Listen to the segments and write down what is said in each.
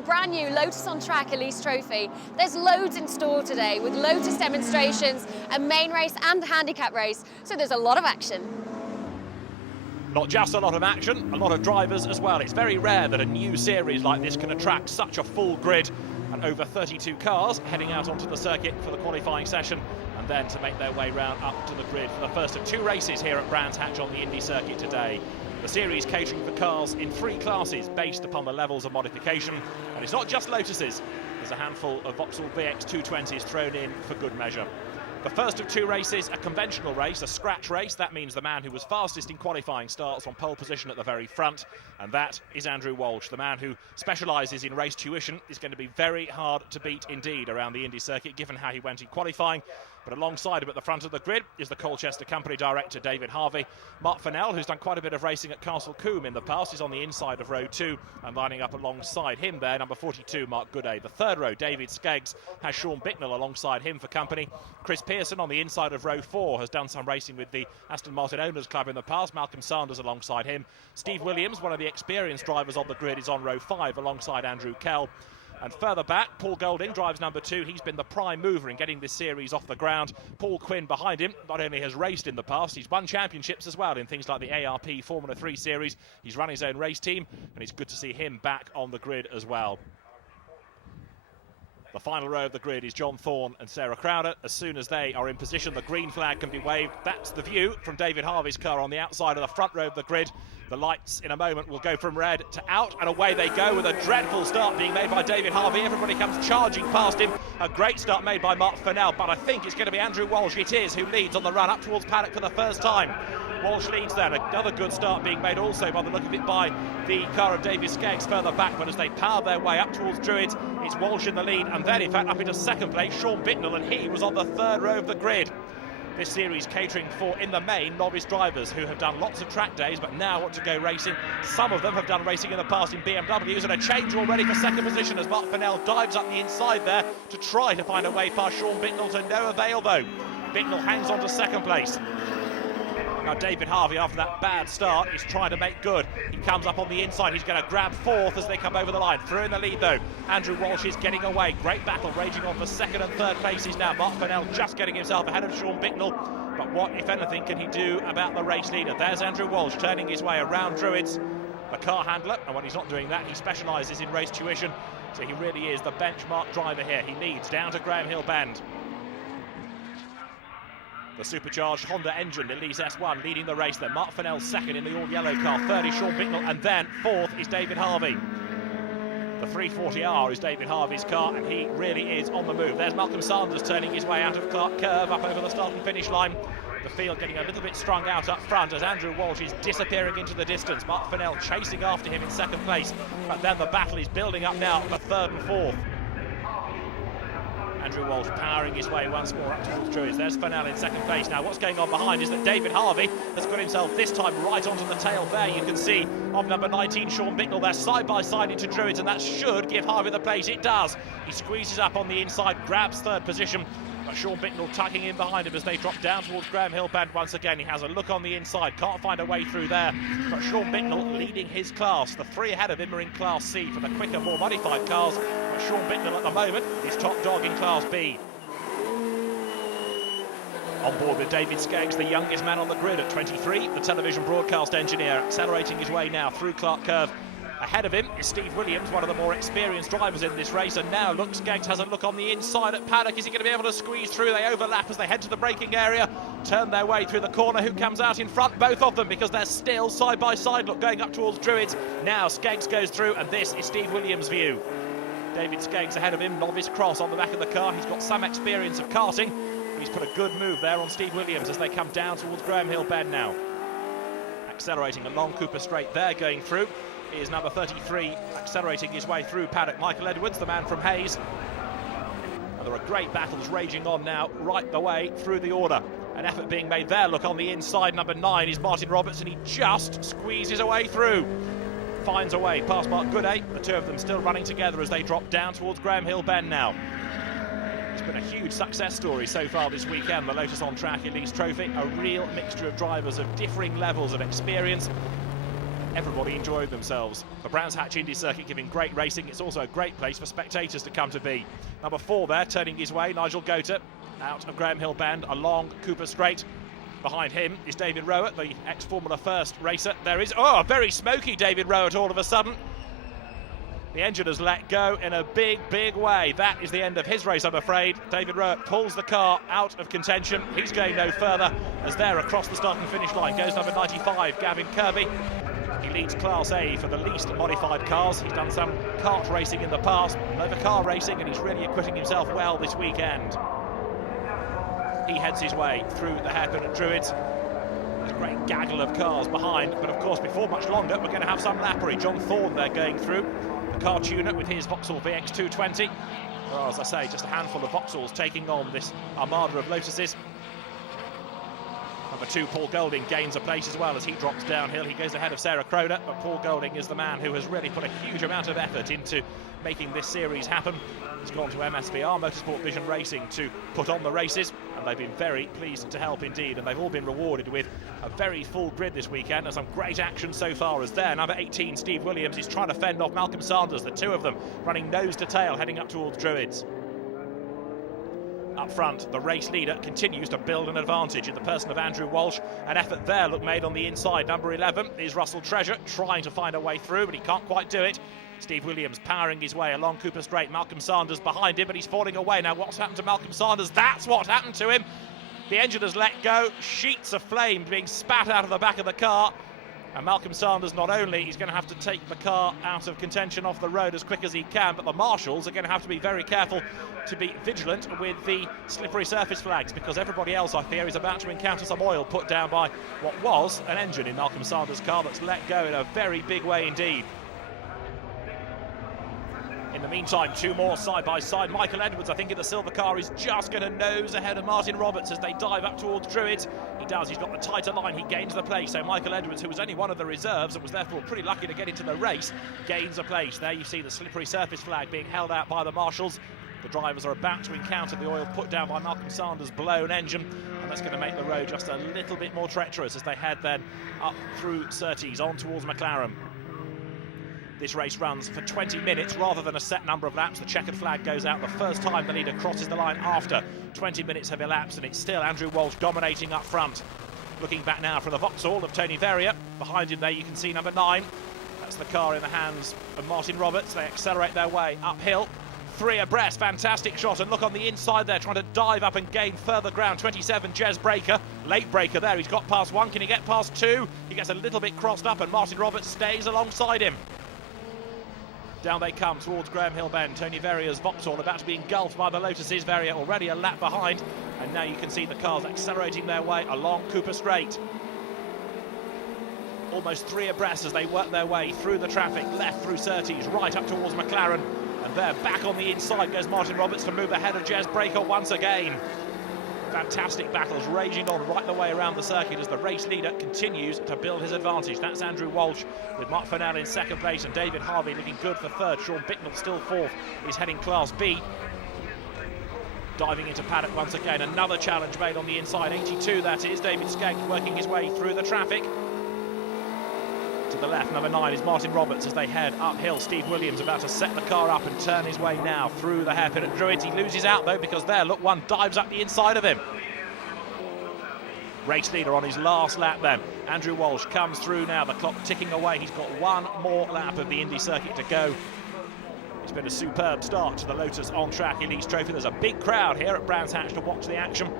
the brand new Lotus on Track Elise Trophy. There's loads in store today with Lotus demonstrations, a main race and a handicap race, so there's a lot of action. Not just a lot of action, a lot of drivers as well. It's very rare that a new series like this can attract such a full grid, and over 32 cars heading out onto the circuit for the qualifying session and then to make their way round up to the grid for the first of two races here at Brands Hatch on the Indy circuit today. The series catering for cars in three classes based upon the levels of modification, and it's not just Lotuses. There's a handful of Vauxhall VX 220s thrown in for good measure. The first of two races, a conventional race, a scratch race. That means the man who was fastest in qualifying starts on pole position at the very front, and that is Andrew Walsh. The man who specialises in race tuition is going to be very hard to beat indeed around the Indy circuit, given how he went in qualifying. But alongside him at the front of the grid is the Colchester Company Director, David Harvey. Mark Fennell, who's done quite a bit of racing at Castle Combe in the past, is on the inside of row 2, and lining up alongside him there, number 42, Mark Gooday. The third row, David Skeggs, has Sean Bicknell alongside him for company. Chris Pearson on the inside of row 4 has done some racing with the Aston Martin Owners Club in the past. Malcolm Sanders alongside him. Steve Williams, one of the experienced drivers on the grid, is on row 5 alongside Andrew Kell. And further back, Paul Golding drives number 2. He's been the prime mover in getting this series off the ground. Paul Quinn behind him not only has raced in the past, he's won championships as well in things like the ARP Formula 3 series. He's run his own race team, and it's good to see him back on the grid as well. The final row of the grid is John Thorne and Sarah Crowder. As soon as they are in position, the green flag can be waved. That's the view from David Harvey's car on the outside of the front row of the grid. The lights in a moment will go from red to out, and away they go with a dreadful start being made by David Harvey. Everybody comes charging past him. A great start made by Mark Fennell, but I think it's going to be Andrew Walsh. It is, who leads on the run up towards paddock for the first time. Walsh leads then. Another good start being made also by the look of it by the car of David Skeggs further back, but as they power their way up towards Druids, it's Walsh in the lead, and then in fact up into second place Sean Bicknell, and he was on the third row of the grid. This series catering for, in the main, novice drivers who have done lots of track days but now want to go racing. Some of them have done racing in the past in BMWs, and a change already for second position as Mark Fennell dives up the inside there to try to find a way past Sean Bicknell, to no avail though. Bicknell hangs on to second place. Now David Harvey, after that bad start, is trying to make good. He comes up on the inside, he's going to grab fourth as they come over the line. Through in the lead though, Andrew Walsh is getting away. Great battle raging on for second and third places now. Mark Fennell just getting himself ahead of Sean Bicknell. But what, if anything, can he do about the race leader? There's Andrew Walsh turning his way around Druids, the car handler, and when he's not doing that, he specialises in race tuition. So he really is the benchmark driver here. He leads down to Graham Hill Bend. The supercharged Honda engine, Elise S1, leading the race then. Mark Fennell second in the all-yellow car. Third is Sean Bicknell, and then fourth is David Harvey. The 340R is David Harvey's car, and he really is on the move. There's Malcolm Sanders turning his way out of Clark Curve up over the start and finish line. The field getting a little bit strung out up front as Andrew Walsh is disappearing into the distance. Mark Fennell chasing after him in second place, but then the battle is building up now for third and fourth. Andrew Walsh powering his way once more up towards Druids. There's Fennell in second place. Now what's going on behind is that David Harvey has got himself this time right onto the tail there. You can see of number 19 Sean Bicknell there side by side into Druids, and that should give Harvey the place. It does. He squeezes up on the inside, grabs third position, but Sean Bicknell tucking in behind him as they drop down towards Graham Hill Bend once again. He has a look on the inside, can't find a way through there, but Sean Bicknell leading his class. The three ahead of him are in Class C for the quicker, more modified cars, but Sean Bicknell at the moment is top dog in Class B. On board with David Skeggs, the youngest man on the grid at 23, the television broadcast engineer, accelerating his way now through Clark Curve. Ahead of him is Steve Williams, one of the more experienced drivers in this race, and now look, Skeggs has a look on the inside at paddock. Is he going to be able to squeeze through? They overlap as they head to the braking area, turn their way through the corner. Who comes out in front? Both of them, because they're still side by side, look, going up towards Druids. Now Skeggs goes through, and this is Steve Williams' view. David Skeggs ahead of him, novice cross on the back of the car. He's got some experience of karting. He's put a good move there on Steve Williams as they come down towards Graham Hill Bend now. Accelerating along Cooper Straight there, going through is number 33, accelerating his way through paddock, Michael Edwards, the man from Hayes. And there are great battles raging on now right the way through the order. An effort being made there, look on the inside, number 9 is Martin Roberts, and he just squeezes away through. Finds a way past Mark Gooday, the two of them still running together as they drop down towards Graham Hill Bend now. It's been a huge success story so far this weekend, the Lotus on Track Elise Trophy. A real mixture of drivers of differing levels of experience. everybody enjoyed themselves. The Brands Hatch Indy Circuit giving great racing. It's also a great place for spectators to come to be. Number 4 there, turning his way, Nigel Goater, out of Graham Hill Bend along Cooper Straight. Behind him is David Rowett, the ex-Formula First racer. There is, oh, very smoky David Rowett all of a sudden. The engine has let go in a big, big way. That is the end of his race, I'm afraid. David Rowett pulls the car out of contention. He's going no further, as there across the start and finish line goes number 95, Gavin Kirby. He leads Class A for the least modified cars. He's done some kart racing in the past, over car racing, and he's really acquitting himself well this weekend. He heads his way through the hairpin at Druids. There's a great gaggle of cars behind, but of course before much longer we're going to have some lappery. John Thorne there going through, the car tuner with his Vauxhall VX 220. Well, as I say, just a handful of Vauxhalls taking on this armada of Lotuses. Number 2, Paul Golding, gains a place as well as he drops downhill. He goes ahead of Sarah Croner, but Paul Golding is the man who has really put a huge amount of effort into making this series happen. He's gone to MSVR, Motorsport Vision Racing, to put on the races, and they've been very pleased to help indeed, and they've all been rewarded with a very full grid this weekend, and some great action so far as there. Number 18, Steve Williams, is trying to fend off Malcolm Sanders, the two of them running nose to tail, heading up towards Druids. Up front, the race leader continues to build an advantage in the person of Andrew Walsh. An effort there look made on the inside. Number 11 is Russell Treasure, trying to find a way through, but he can't quite do it. Steve Williams powering his way along Cooper Straight. Malcolm Sanders behind him, but he's falling away. Now, what's happened to Malcolm Sanders? That's what happened to him. The engine has let go. Sheets of flame being spat out of the back of the car. And Malcolm Sanders, not only he's going to have to take the car out of contention off the road as quick as he can, but the marshals are going to have to be very careful to be vigilant with the slippery surface flags, because everybody else, I fear, is about to encounter some oil put down by what was an engine in Malcolm Sanders' car that's let go in a very big way indeed. In the meantime, 2 more side by side. Michael Edwards, I think, in the silver car is just going to nose ahead of Martin Roberts as they dive up towards Druids. He does, he's got the tighter line, he gains the place. So Michael Edwards, who was only one of the reserves and was therefore pretty lucky to get into the race, gains a place. There you see the slippery surface flag being held out by the marshals. The drivers are about to encounter the oil put down by Malcolm Sanders' blown engine, and that's going to make the road just a little bit more treacherous as they head then up through Surtees on towards McLaren. This race runs for 20 minutes rather than a set number of laps. The checkered flag goes out the first time the leader crosses the line after 20 minutes have elapsed, and it's still Andrew Walsh dominating up front. Looking back now from the Vauxhall of Tony Verrier. Behind him there you can see number 9. That's the car in the hands of Martin Roberts. They accelerate their way uphill. 3 abreast, fantastic shot, and look on the inside there, trying to dive up and gain further ground. 27, Jez Breaker, late breaker there. He's got past 1, can he get past 2? He gets a little bit crossed up, and Martin Roberts stays alongside him. Down they come towards Graham Hill Bend. Tony Verrier's Vauxhall about to be engulfed by the Lotuses. Verrier already a lap behind, and now you can see the cars accelerating their way along Cooper Straight. Almost 3 abreast as they work their way through the traffic, left through Surtees, right up towards McLaren, and there back on the inside goes Martin Roberts to move ahead of Jez Breaker once again. Fantastic battles raging on right the way around the circuit as the race leader continues to build his advantage. That's Andrew Walsh with Mark Fennell in second place and David Harvey looking good for third. Sean Bicknell still fourth. He's heading Class B. Diving into paddock once again. Another challenge made on the inside. 82 that is. David Skegg working his way through the traffic. To the left, number 9 is Martin Roberts as they head uphill. Steve Williams about to set the car up and turn his way now through the hairpin at Druids. He loses out though, because there, look, one dives up the inside of him. Race leader on his last lap then. Andrew Walsh comes through now, the clock ticking away. He's got 1 more lap of the Indy Circuit to go. It's been a superb start to the Lotus on-track Elise Trophy. There's a big crowd here at Brands Hatch to watch the action.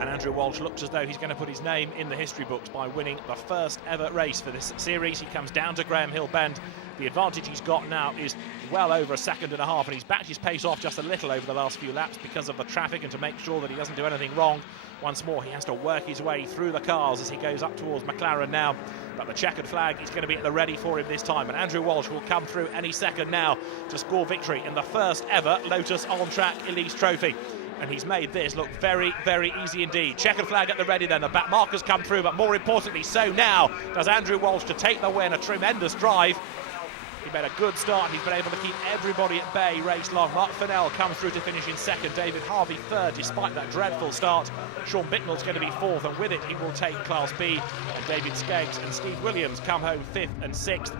And Andrew Walsh looks as though he's going to put his name in the history books by winning the first ever race for this series. He comes down to Graham Hill Bend. The advantage he's got now is well over 1.5 seconds, and he's backed his pace off just a little over the last few laps because of the traffic, and to make sure that he doesn't do anything wrong. Once more, he has to work his way through the cars as he goes up towards McLaren now. But the checkered flag is going to be at the ready for him this time, and Andrew Walsh will come through any second now to score victory in the first ever Lotus on-track Elise Trophy. And he's made this look very, very easy indeed. Checkered flag at the ready then. The back markers come through, but more importantly, so now does Andrew Walsh to take the win. A tremendous drive. He made a good start. He's been able to keep everybody at bay race long. Mark Fennell comes through to finish in second. David Harvey third, despite that dreadful start. Sean Bicknell's going to be fourth, and with it he will take Class B. And David Skeggs and Steve Williams come home fifth and sixth.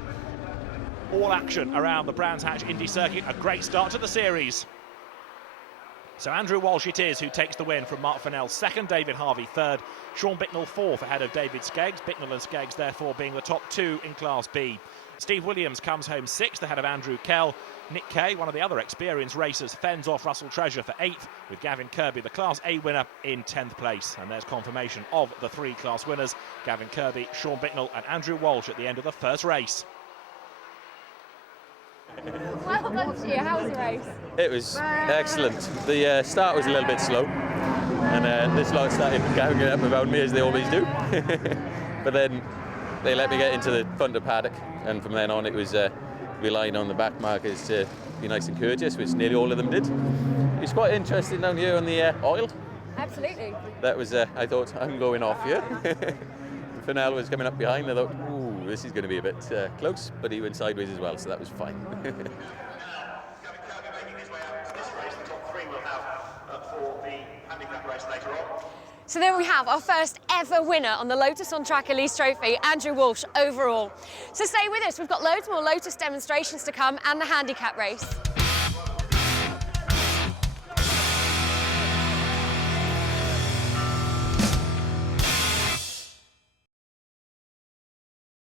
All action around the Brands Hatch Indy Circuit. A great start to the series. So Andrew Walsh it is who takes the win from Mark Fennell second, David Harvey third, Sean Bicknell fourth ahead of David Skeggs. Bicknell and Skeggs therefore being the top two in Class B. Steve Williams comes home sixth ahead of Andrew Kell. Nick Kay, one of the other experienced racers, fends off Russell Treasure for eighth, with Gavin Kirby, the Class A winner, in 10th place. And there's confirmation of the three class winners, Gavin Kirby, Sean Bicknell and Andrew Walsh at the end of the first race. Well done to you. How was the race? It was excellent. The start was a little bit slow, and this lot started ganging up around me as they always do. But then they let me get into the front of paddock, and from then on it was relying on the back markers to be nice and courteous, which nearly all of them did. It's quite interesting down here on the oil. Absolutely. That was, I thought, I'm going off here. Fennell was coming up behind. I thought, ooh, this is going to be a bit close, but he went sideways as well, so that was fine. So there we have our first ever winner on the Lotus on Track Elise Trophy, Andrew Walsh overall. So stay with us, we've got loads more Lotus demonstrations to come and the handicap race.